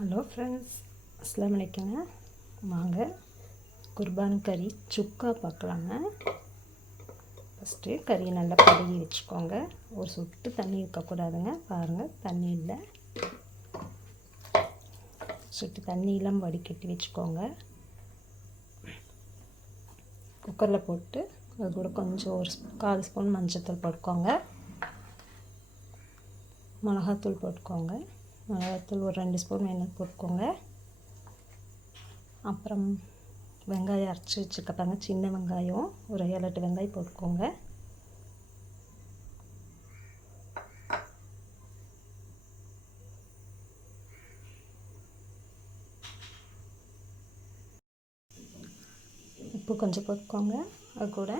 Hello friends, அஸ்ஸலாமு அலைக்குங்க. வாங்க குர்பான் கறி சுக்கா பார்க்கலாங்க. ஃபஸ்ட்டு கறியை நல்லா கழுவி வச்சுக்கோங்க. ஒரு சொட்டு தண்ணி இருக்கக்கூடாதுங்க. பாருங்கள், தண்ணி இல்லை. சொட்டு தண்ணியெல்லாம் வடிகட்டி வச்சுக்கோங்க. குக்கரில் போட்டு அது கூட கொஞ்சம் ஒரு 1/4 ஸ்பூன் மஞ்சள்தூள் போட்டுக்கோங்க. மிளகாத்தூள் போட்டுக்கோங்க. மிளகாத்தூள் ஒரு 2 ஸ்பூன் வேணும் போட்டுக்கோங்க. அப்புறம் வெங்காயம் அரைச்சி வச்சுக்கப்பாங்க. சின்ன வெங்காயம் ஒரு 7-8 வெங்காயம் போட்டுக்கோங்க. உப்பு கொஞ்சம் போட்டுக்கோங்க. அது கூட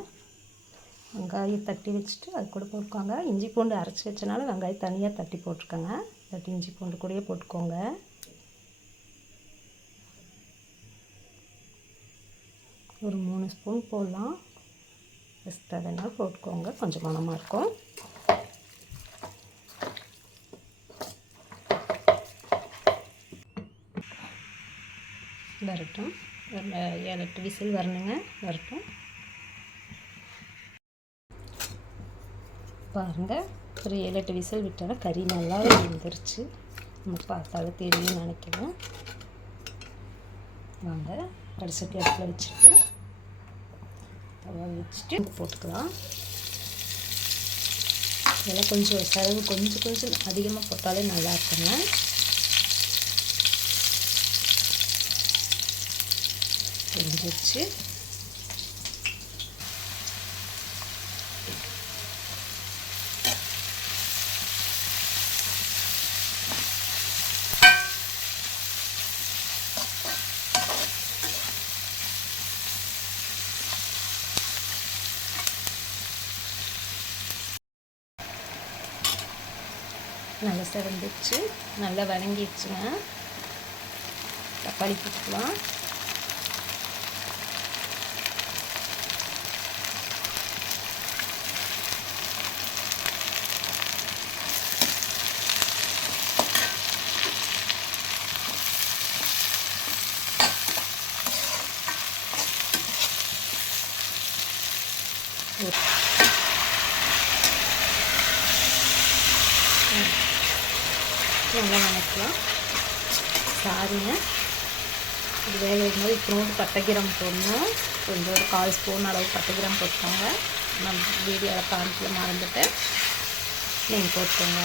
வெங்காயம் தட்டி வச்சுட்டு அது கூட போட்டுக்கோங்க. இஞ்சி பூண்டு அரைச்சி வச்சனால வெங்காயம் தனியாக தட்டி போட்டிருக்கேங்க. தட்டி இஞ்சி பூண்டு கூடயே போட்டுக்கோங்க. ஒரு 3 ஸ்பூன் போடலாம். எக்ஸ்ட்ரா வேணால் போட்டுக்கோங்க, கொஞ்சம் மணமாக இருக்கும். வரட்டும், 7-8 விசில் வரணுங்க. வரட்டும். பாருங்கள், ஒரு 7-8 விசில் விட்டாலும் கறி நல்லா வெந்துருச்சு. நம்ம பார்த்தாலும் தெரியும் நினைக்கிறேன். வாங்க வடிசட்டி அடுப்பில் வச்சுட்டு தவா வச்சுட்டு போட்டுக்கலாம். இதெல்லாம் கொஞ்சம் செலவு கொஞ்சம் அதிகமாக போட்டாலே நல்லா இருக்குங்க. வெந்துருச்சு. நல்லா செவந்துச்சு, நல்லா வதங்கிடுச்சுங்க. தக்காளி போட்டுக்கலாம். நல்லா வதக்கலாம். சாரிங்க, இது வேக வைக்கும்போது இப்போ பட்டைக்கிராம்பு போடணும். கொஞ்சம் ஒரு 1/4 ஸ்பூன் அளவு பட்டைக்கிராம்பு போட்டுக்கோங்க. நான் வீடியோவில் காமிக்கல மறந்துட்டேன், நீங்கள் போட்டுக்கோங்க.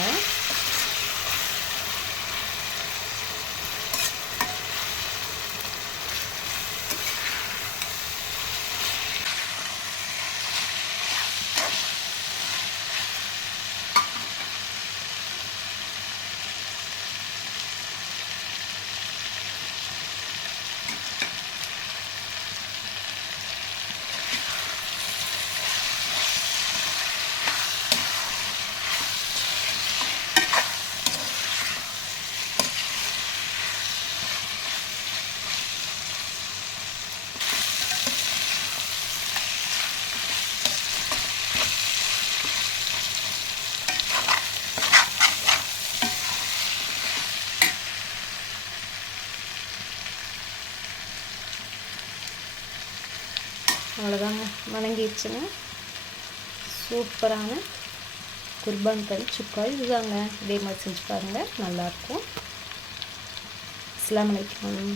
அவ்வளோதாங்க, வணங்கிடுச்சுங்க. சூப்பரான குர்பான் கறி சுக்கா இதுதாங்க. இதே மாதிரி செஞ்சு பாருங்கள், நல்லாயிருக்கும். அஸ்ஸலாமு அலைக்கும்.